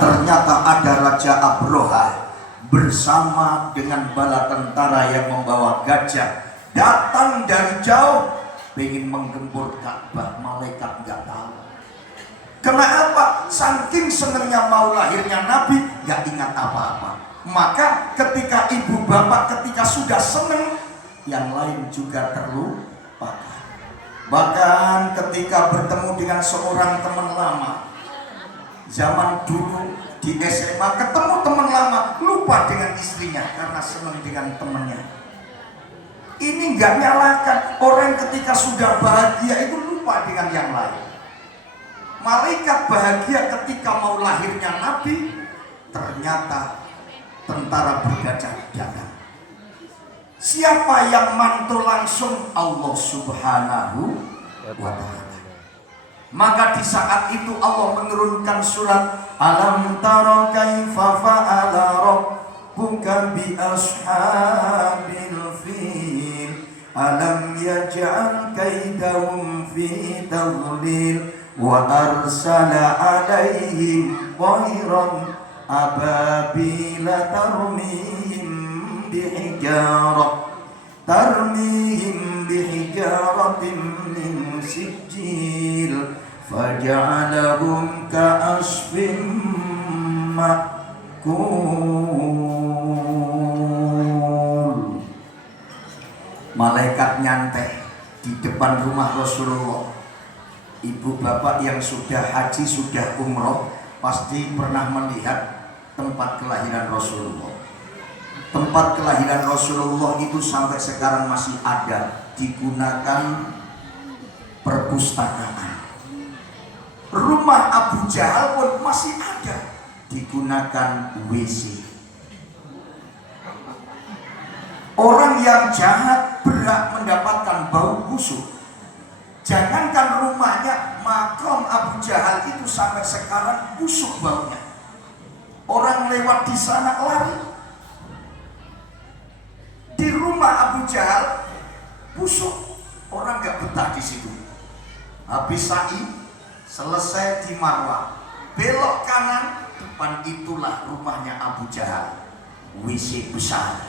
Ternyata ada Raja Abroha bersama dengan bala tentara yang membawa gajah datang dari jauh, ingin menggempur Ka'bah. Malaikat nggak tahu. Kenapa? Saking senangnya mau lahirnya Nabi, nggak ingat apa-apa. Maka ketika ibu bapak ketika sudah senang, yang lain juga terlupakan. Bahkan ketika bertemu dengan seorang teman lama, zaman dulu di SMA ketemu teman lama, lupa dengan istrinya karena senang dengan temannya. Ini nggak nyalakan orang ketika sudah bahagia itu lupa dengan yang lain. Malaikat bahagia ketika mau lahirnya Nabi, ternyata tentara bergajah datang. Siapa yang mantul langsung? Allah Subhanahu wa ta'ala. Maka di saat itu Allah menurunkan surat Alam tara kaifa fa'ala rabbuka bi ashabil fil alam yaj'al kaidahum fi tadlil wa arsala alaihim tayran ababila tarmihim bihijaratin min sijil faja'alahum ka'asfin ma'kul. Malaikat nyantai di depan rumah Rasulullah. Ibu bapak yang sudah haji, sudah umroh, pasti pernah melihat tempat kelahiran Rasulullah. Tempat kelahiran Rasulullah itu sampai sekarang masih ada, digunakan perpustakaan. Rumah Abu Jahal pun masih ada, digunakan WC. Orang yang jahat berhak mendapatkan bau busuk. Jangankan rumahnya, makam Abu Jahal itu sampai sekarang busuk baunya. Orang lewat di sana lari. Di rumah Abu Jahal busuk, orang nggak betah di situ. Habis sa'i, selesai di Marwah, belok kanan, depan itulah rumahnya Abu Jahal. WC besar.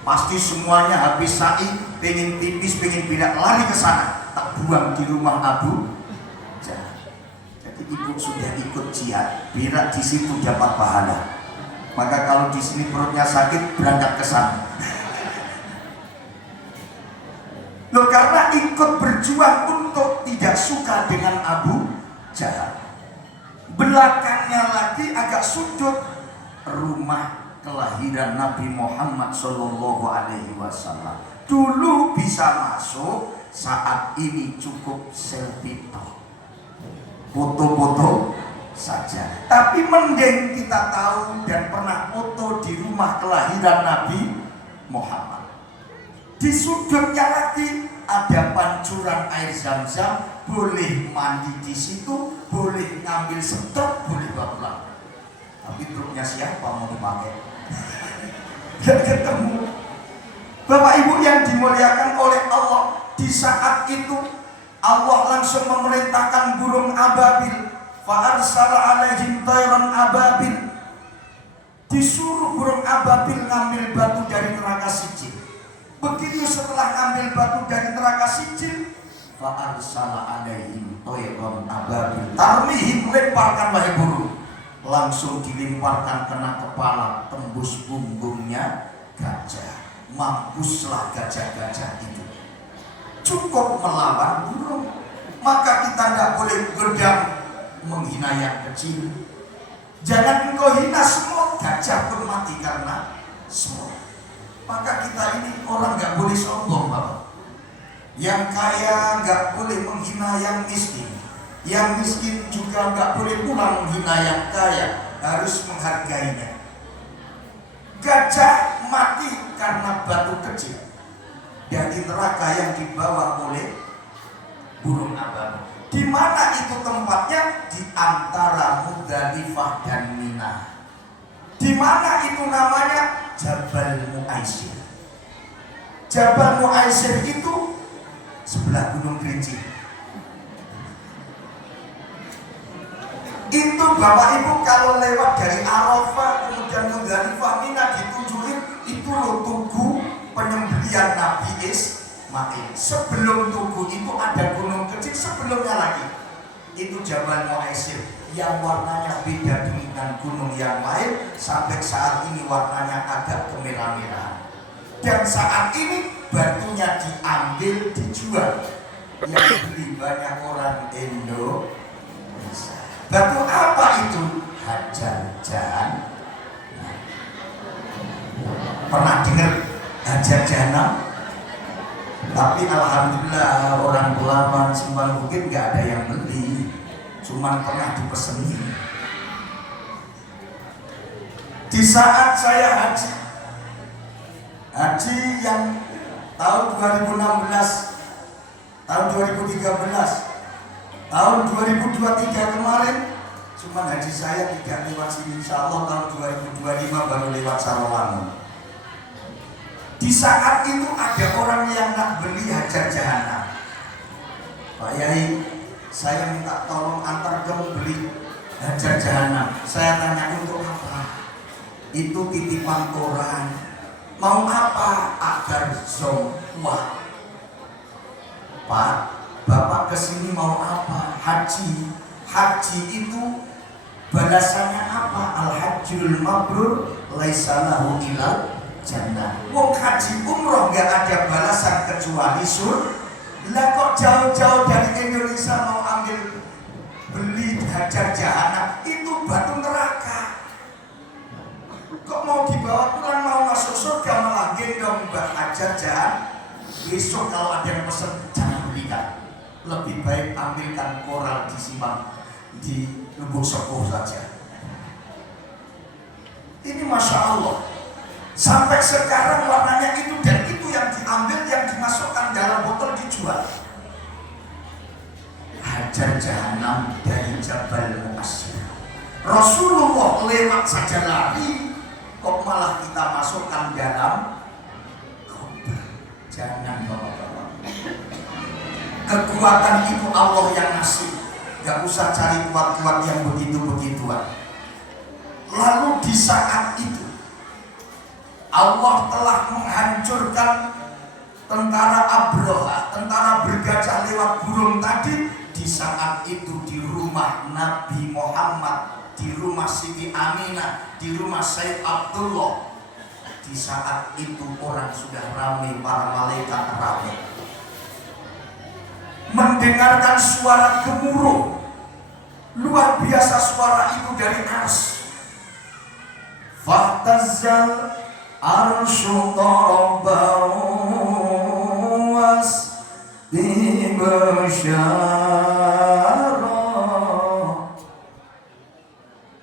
Pasti semuanya habis sa'i, pengen pipis, pengen pindah, lari ke sana, tak buang di rumah Abu Jahal. Jadi ibu sudah ikut jihad, biar di situ dapat pahala. Maka kalau di sini perutnya sakit, berangkat ke sana. Loh, karena ikut berjuang untuk tidak suka dengan Abu Jahal. Belakangnya lagi agak sudut rumah kelahiran Nabi Muhammad Sallallahu Alaihi Wasallam. Dulu bisa masuk, saat ini cukup selfie toh, foto-foto saja. Tapi mending kita tahu dan pernah foto di rumah kelahiran Nabi Muhammad. Di sudutnya lagi ada pancuran air Zam-Zam, boleh mandi di situ, boleh ngambil setruk, boleh bawa. Tapi truknya siapa mau dipakai? Gak ketemu. Bapak Ibu yang dimuliakan oleh Allah, di saat itu Allah langsung memerintahkan burung ababil, fa arsala alaihim tayran ababil. Disuruh burung ababil ngambil batu dari neraka Sijil. Begitu setelah ngambil batu dari neraka Sijil, fa arsala alaihim tayran ababil, tarmihim, lemparkan wahai burung. Langsung dilemparkan kena kepala, tembus punggungnya gajah. Mampuslah gajah-gajah itu. Cukup melawan burung. Maka kita tidak boleh gedam menghina yang kecil. Jangan engkau hina semut, gajah pun mati karena semut. Maka kita ini orang nggak boleh sombong, Bapak. Yang kaya nggak boleh menghina yang miskin. Yang miskin juga nggak boleh pula menghina yang kaya, harus menghargainya. Gajah mati karena batu kecil dari neraka yang dibawa oleh burung ababil. Di mana itu tempatnya? Di antara Muzdalifah dan Mina. Di mana itu namanya? Jabal Mu'aisir. Jabal Mu'aisir itu sebelah Gunung Kerinci. Itu Bapak Ibu kalau lewat dari Arafah kemudian Muzdalifah Mina ditunjukin itu loh tugu penyembelihan Nabi Ismail. Sebelum tugu itu ada gunung kecil sebelumnya lagi. Itu Jabal Mu'asyir yang warnanya beda dengan gunung yang lain, sampai saat ini warnanya agak kemerah-merahan. Dan saat ini batunya diambil, dijual. Yang beli banyak orang Indonesia. Batu apa itu? Hajar Jahanam. Pernah dengar Hajar Jahanam? Tapi alhamdulillah orang ulama Simbang Bukit nggak ada yang beli, cuman pernah dipeseni. Di saat saya haji yang tahun 2016, tahun 2013, tahun 2023 kemarin, cuman haji saya tidak lewat sini. Insya Allah tahun 2025 baru lewat Sarawak. Di saat itu ada orang yang nak beli Hajar Jahanam. Pak Yai, saya minta tolong antar kamu beli Hajar Jahanam. Saya tanya untuk apa? Itu titipan orang. Mau apa? Agar zomwah. Pak, Bapak kesini mau apa? Haji. Haji itu balasannya apa? Al-hajjul mabrur laisa lahu ilal jannah. Wong haji umroh gak ada balasan kecuali surga. Lah kok jauh-jauh dari Indonesia mau ambil beli Hajar Jahanam? Itu batu neraka. Kok mau dibawa pulang, mau masuk surga malah gendong Mbak Hajar Jahanam. Besok kalau ada yang pesen jangan belikan. Lebih baik ambilkan koral disimpan di lubuk sepuh saja. Ini Masya Allah. Sampai sekarang warnanya itu, dan itu yang diambil, yang dimasukkan dalam botol dijual. Hajar Jahanam dari Jabal Mu'asyir. Rasulullah lewat saja lari, kok malah kita masukkan dalam kubur. Jangan bapak-bapak. Kekuatan itu Allah yang ngasih. Gak usah cari kuat-kuat yang begitu-begituan. Lalu di saat itu Allah telah menghancurkan tentara Abroha, tentara bergajah lewat burung tadi. Di saat itu di rumah Nabi Muhammad, di rumah Siti Aminah, di rumah Said Abdullah. Di saat itu orang sudah ramai, para malaikat ramai mendengarkan suara gemuruh. Luar biasa suara itu dari Ars. Fahtazal arsyu tarabawas dibasyara.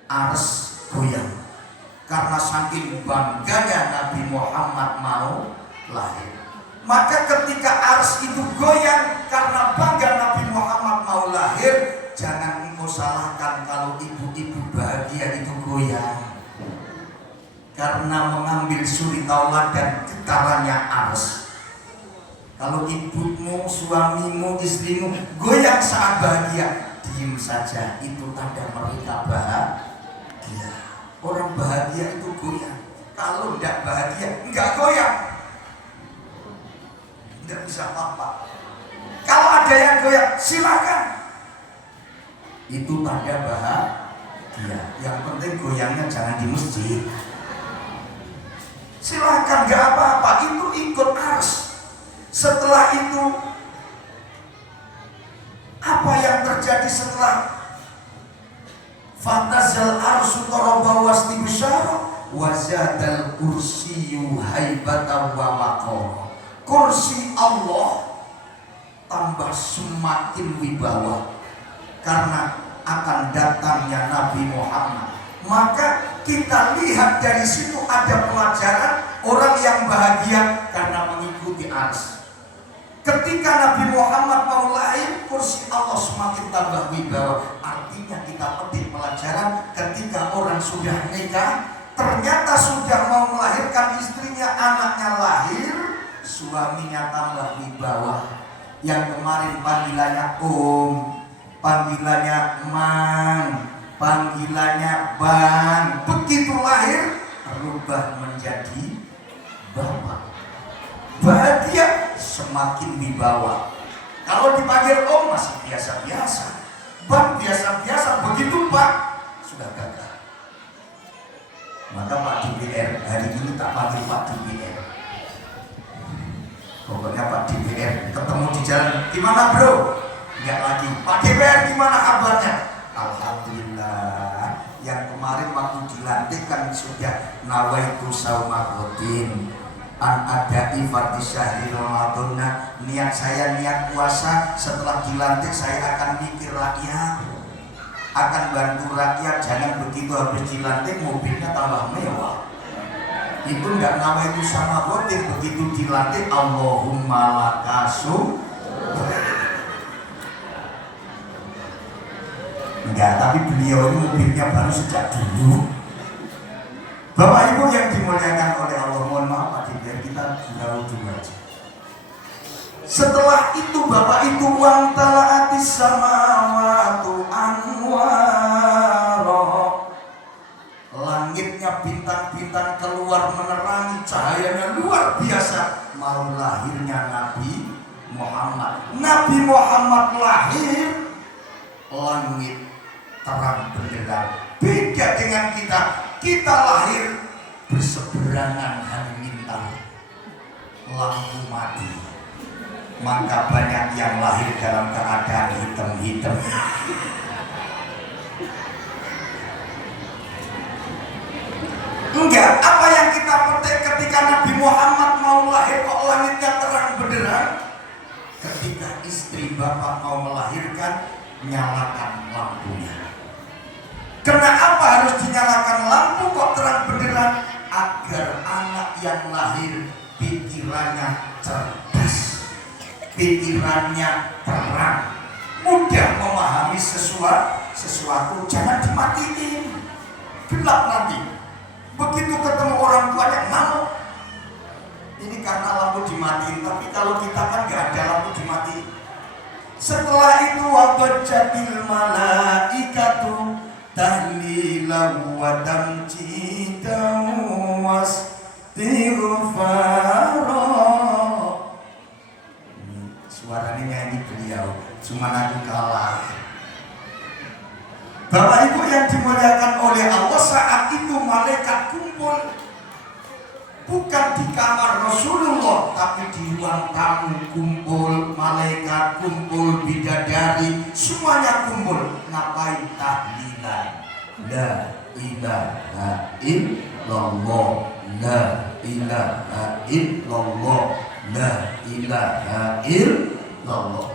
Ars goyang karena saking bangganya Nabi Muhammad mau lahir. Maka ketika ars itu goyang karena bangga Nabi Muhammad mau lahir, jangan engkau salahkan kalau ibu-ibu bahagia itu goyang. Karena mengambil suri tauladan getarannya ars. Kalau ibumu, suamimu, istrimu goyang saat bahagia, diam saja, itu tanda mereka bahagia. Orang bahagia itu goyang. Kalau tidak bahagia, enggak goyang, tidak bisa apa-apa. Kalau ada yang goyang, silakan, itu tanda bahagia. Yang penting goyangnya jangan di masjid. Silakan, gak apa-apa, itu ikut ars. Setelah itu apa yang terjadi setelah Fatazal arsu tarabawas dibusyara wazadal kursiyu haibatan wa maqam. Kursi Allah tambah semakin wibawa karena akan datangnya Nabi Muhammad. Maka kita lihat dari situ ada pelajaran orang yang bahagia karena mengikuti ars. Ketika Nabi Muhammad mau lahir, kursi Allah semakin tambah wibawa. Artinya kita petik pelajaran ketika orang sudah nikah, ternyata sudah mau melahirkan istrinya, anaknya lahir, suaminya tambah wibawa. Yang kemarin panggilannya om, panggilannya mang, panggilannya Bang. Begitu lahir berubah menjadi Bapak. Bahagia, semakin dibawa. Kalau dipanggil Om masih biasa-biasa, Bang biasa-biasa, begitu Pak sudah gagal. Maka Pak DPR hari ini tak panggil Pak DPR. Pokoknya Pak DPR ketemu di jalan, gimana bro? Enggak lagi. Pak DPR gimana kabarnya? Alhamdulillah. Yang kemarin waktu dilantik kan sudah nawaitu saumarotin an adai fardhi syahri Ramadan. Niat saya niat puasa, setelah dilantik saya akan mikir rakyat, akan bantu rakyat. Jangan begitu habis dilantik mobilnya tambah mewah. Itu enggak nawaitu saumarotin. Begitu dilantik Allahumma lakasum. Enggak, tapi beliau ini mobilnya baru sejak dulu. Bapak Ibu yang dimuliakan oleh Allah, mohon maaf Pak DPR, kita jauh dulu aja. Setelah itu Bapak itu wang talaatis samawatu anwaro, langitnya bintang-bintang keluar menerangi, cahayanya luar biasa. Mau lahirnya Nabi Muhammad. Nabi Muhammad lahir, langit terang benderang. Beda dengan kita lahir berseberangan halilintar, lampu mati. Maka banyak yang lahir dalam keadaan hitam-hitam. Enggak, apa yang kita petik ketika Nabi Muhammad mau lahir kok langitnya terang benderang? Ketika istri bapak mau melahirkan, nyalakan lampunya. Kenapa harus dinyalakan lampu kok terang benderang? Agar anak yang lahir pikirannya cerdas, pikirannya terang, mudah memahami sesuatu. Jangan dimatiin, gelap nanti. Begitu ketemu orang tuanya ngamuk. Ini karena lampu dimatiin, tapi kalau kita kan nggak ada lampu dimatiin. Setelah itu wabjatil malaikatu tahlilan wa tamjidan wastighfara. Suaranya nyanyi beliau, cuma aku kalah. Bapak Ibu yang dimuliakan oleh Allah, saat itu malaikat kumpul, bukan di kamar Rasulullah, tapi di ruang tamu kumpul, malaikat kumpul, bidadari, semuanya kumpul. Ngapain? Tahlilan, la ilaha illallah, la ilaha illallah, la ilaha illallah.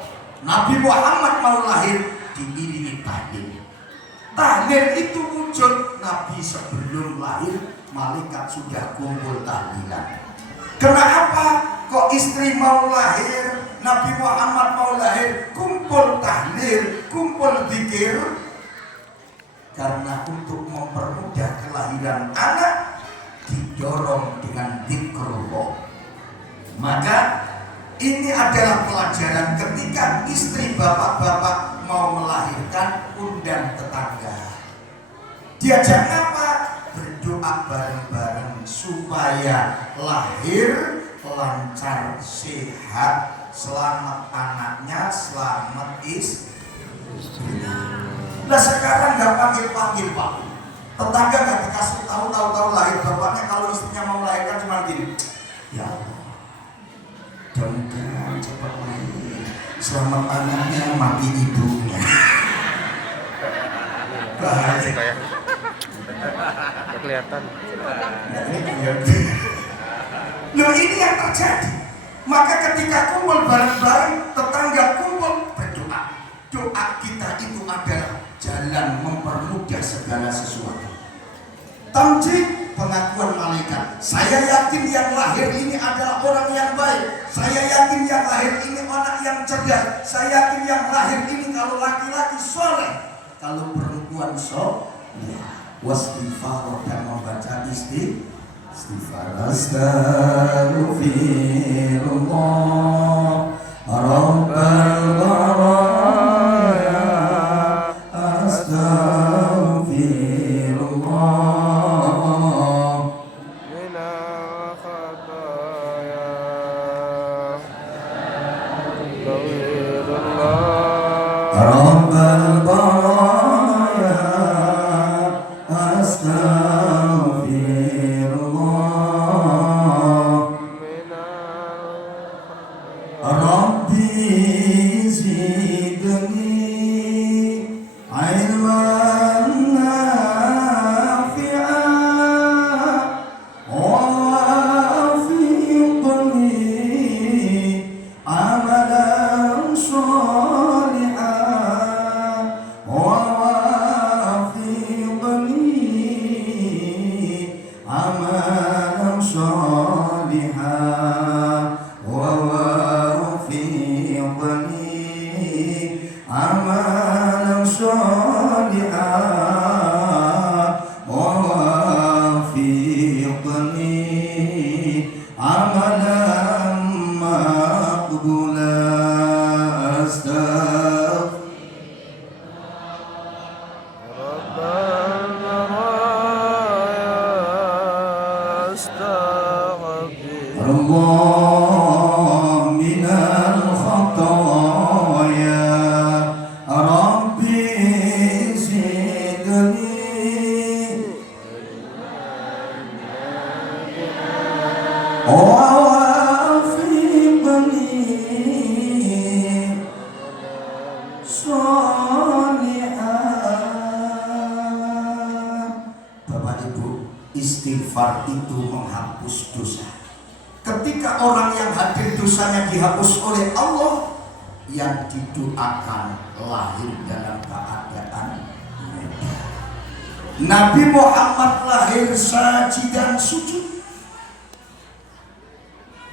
Nabi Muhammad mau lahir diiringi tahlil. Tahlil itu wujud Nabi sebelum lahir, malaikat sudah kumpul tahlilan. Kenapa kok istri mau lahir, Nabi Muhammad mau lahir, kumpul tahlil, kumpul zikir? Karena untuk mempermudah kelahiran anak didorong dengan zikrullah. Maka ini adalah pelajaran ketika istri bapak-bapak mau melahirkan, undang tetangga. Diajak apa? Berdoa bareng-bareng supaya lahir lancar, sehat, selamat anaknya, selamat istrinya. Nah sekarang nggak panggil-panggil Pak, tetangga nggak dikasih tahu lahir bapaknya. Kalau istrinya mau melahirkan cuma gini, ya Allah, mudah-mudahan cepat lahir, selamat anaknya, mati ibunya. Bahaya. Kelihatan. Loh ini yang terjadi. Maka ketika kumpul bareng-bareng, tetangga kumpul berdoa. Doa kita itu adalah jalan mempermudah segala sesuatu. Tamjid, pengakuan malaikat. Saya yakin yang lahir ini adalah orang yang baik. Saya yakin yang lahir ini anak yang cerdas. Saya yakin yang lahir ini kalau laki-laki soleh, kalau perempuan soleh. Wastighfar dan membaca istighfar. Astaghfirullah Rabbal baraya, astaghfirullah Allah minal khataya Rabbi zidni wafiqni sholihan. Bapak Ibu, istighfar itu menghapus dosa. Ketika orang yang hadir dosanya dihapus oleh Allah, yang didoakan lahir dalam keadaan muda. Nabi Muhammad lahir sajidan sujud,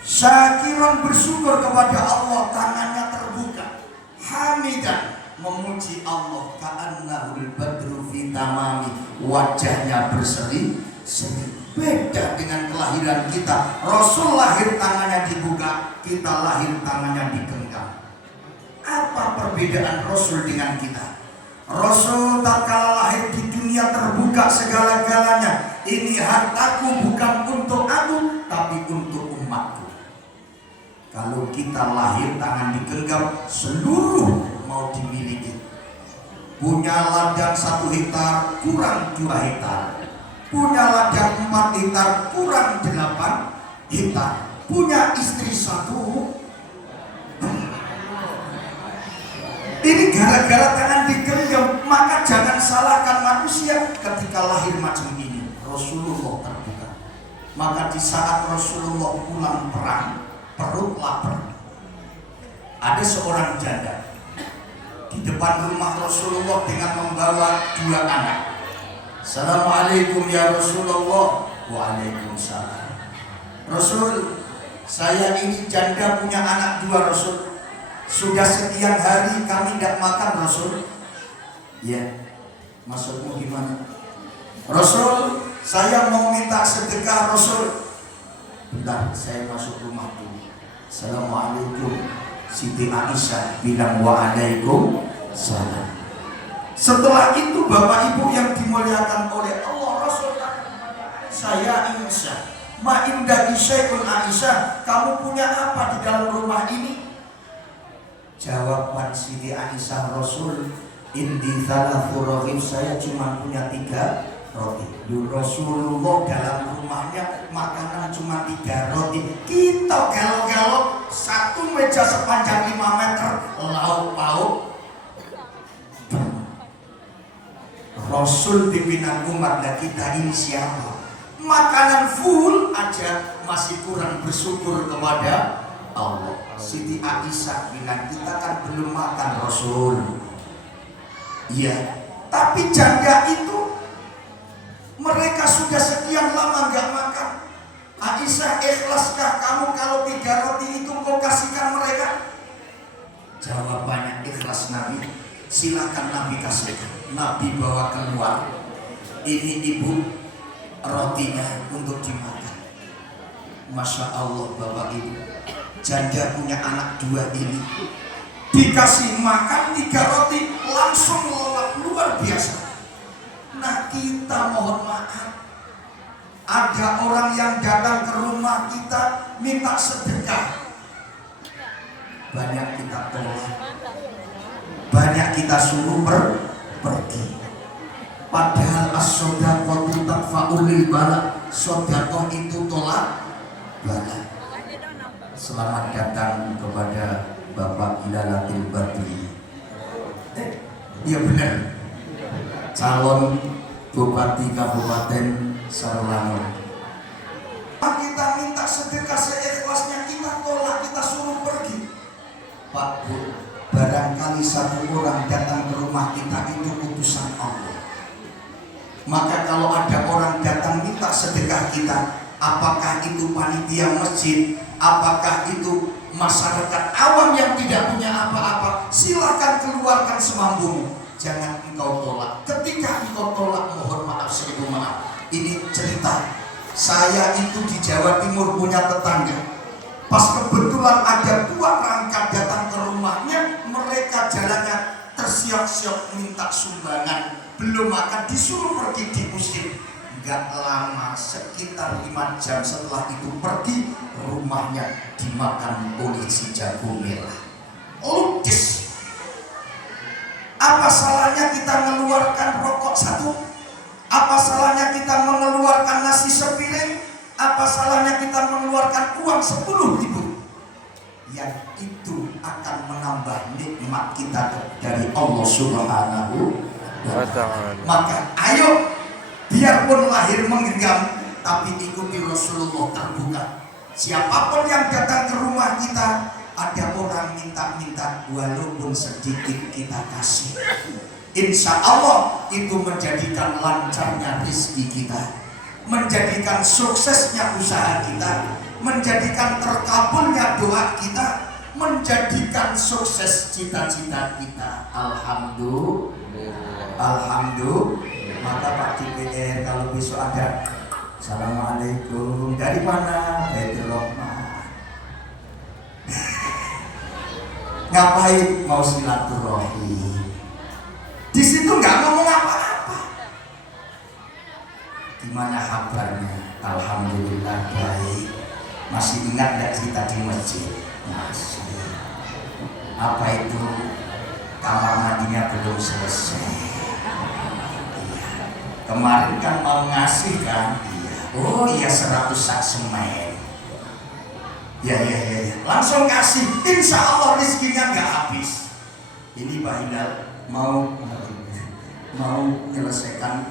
syakiran bersyukur kepada Allah, tangannya terbuka, hamidan memuji Allah, ka'annahul badru fi tamami, wajahnya berseri-seri. Beda dengan kelahiran kita. Rasul lahir tangannya dibuka, kita lahir tangannya digenggam. Apa perbedaan Rasul dengan kita? Rasul tatkala lahir di dunia terbuka segala-galanya. Ini hartaku bukan untuk aku, tapi untuk umatku. Kalau kita lahir tangan digenggam, seluruh mau dimiliki. Punya ladang 1 hektar kurang 2 hektar, punya ladang 4 hektar kurang 8 hektar, punya istri 1. Ini gara-gara tangan digenggam. Maka jangan salahkan manusia ketika lahir macam ini. Rasulullah terbuka. Maka di saat Rasulullah pulang perang, perut lapar, ada seorang janda di depan rumah Rasulullah dengan membawa 2 anak. Assalamualaikum ya Rasulullah. Waalaikumsalam. Rasul, saya ini janda punya anak 2 Rasul. Sudah sekian hari kami tidak makan Rasul. Ya, maksudmu gimana? Rasul, saya mau minta sedekah Rasul. Bentar, saya masuk rumah dulu. Assalamualaikum. Siti Aisyah bilang waalaikumsalam. Setelah itu Bapak Ibu yang dimuliakan oleh Allah, Rasul saya Aisyah, ma inda isyai'un Aisyah, kamu punya apa di dalam rumah ini? Jawaban Siti Aisyah, Rasul, indi thalathu raghib, saya cuma punya 3 roti. Rasulullah dalam rumahnya makanan cuma 3 roti. Kita gelo-gelo 1 meja sepanjang 5 meter, lauk pauk. Rasul pimpinan umat, dan kita ini siapa? Makanan full aja masih kurang bersyukur kepada Allah. Siti Aisyah bilang, kita kan belum makan Rasul. Iya, tapi janda itu mereka sudah sekian lama nggak makan. Aisyah, ikhlaskah kamu kalau 3 roti itu kau kasihkan mereka? Jawabannya ikhlas Nabi. Silakan Nabi kasihkan. Nabi bawa keluar, ini ibu rotinya untuk dimakan. Masya Allah Bapak Ibu, janda punya anak 2 ini dikasih makan 3 roti langsung lelap luar biasa. Nah kita mohon maaf, ada orang yang datang ke rumah kita minta sedekah, banyak kita tolak, banyak kita suruh pergi. Padahal as-sodaqatu tadfa'ul bala, sedekah itu tolak bala. Selamat datang kepada Bapak Hilalatil Badri. Iya benar, calon Bupati Kabupaten Sarolangun. Kita minta sedekah seikhlasnya, kita tolak, kita suruh pergi. Pak Bu, barangkali 1 orang datang ke rumah kita itu utusan Allah. Maka kalau ada orang datang minta sedekah kita, apakah itu panitia masjid, apakah itu masyarakat awam yang tidak punya apa-apa, silakan keluarkan semampumu, jangan engkau tolak. Ketika engkau tolak, mohon maaf, seribu maaf. Ini cerita, saya itu di Jawa Timur punya tetangga. Pas kebetulan ada 2 rangka datang ke rumahnya, mereka jalannya tersiok-siok minta sumbangan, belum makan disuruh pergi diusir. Gak lama, sekitar 5 jam setelah itu pergi, rumahnya dimakan oleh si jago merah. Ludes. Apa salahnya kita mengeluarkan rokok 1? Apa salahnya kita mengeluarkan nasi sepiring? Apa salahnya kita mengeluarkan uang 10.000? Yang itu akan menambah nikmat kita dari Allah Subhanahu wa Ta'ala. Maka ayo, biarpun lahir menggenggam, tapi ikuti Rasulullah terbuka. Siapapun yang datang ke rumah kita, ada orang minta-minta, walaupun sedikit kita kasih. Insya Allah itu menjadikan lancarnya rezeki kita, menjadikan suksesnya usaha kita, menjadikan terkabulnya doa kita, menjadikan sukses cita-cita kita. Alhamdulillah. Maka Pak DPR kalau besok ada Assalamualaikum, dari mana? Baitul Rahmah. Ngapain? Mau silaturahim. Di situ nggak ngomong apa-apa. Gimana kabarnya? Alhamdulillah baik. Masih ingat nggak kita di masjid? Masih. Apa itu? Kamar mandinya belum selesai. Kemarin kan mau ngasih kan? Iya. Oh iya, 100 sak semen. Ya. Langsung kasih. Insya Allah rezekinya nggak habis. Ini Pak Hidal mau menyelesaikan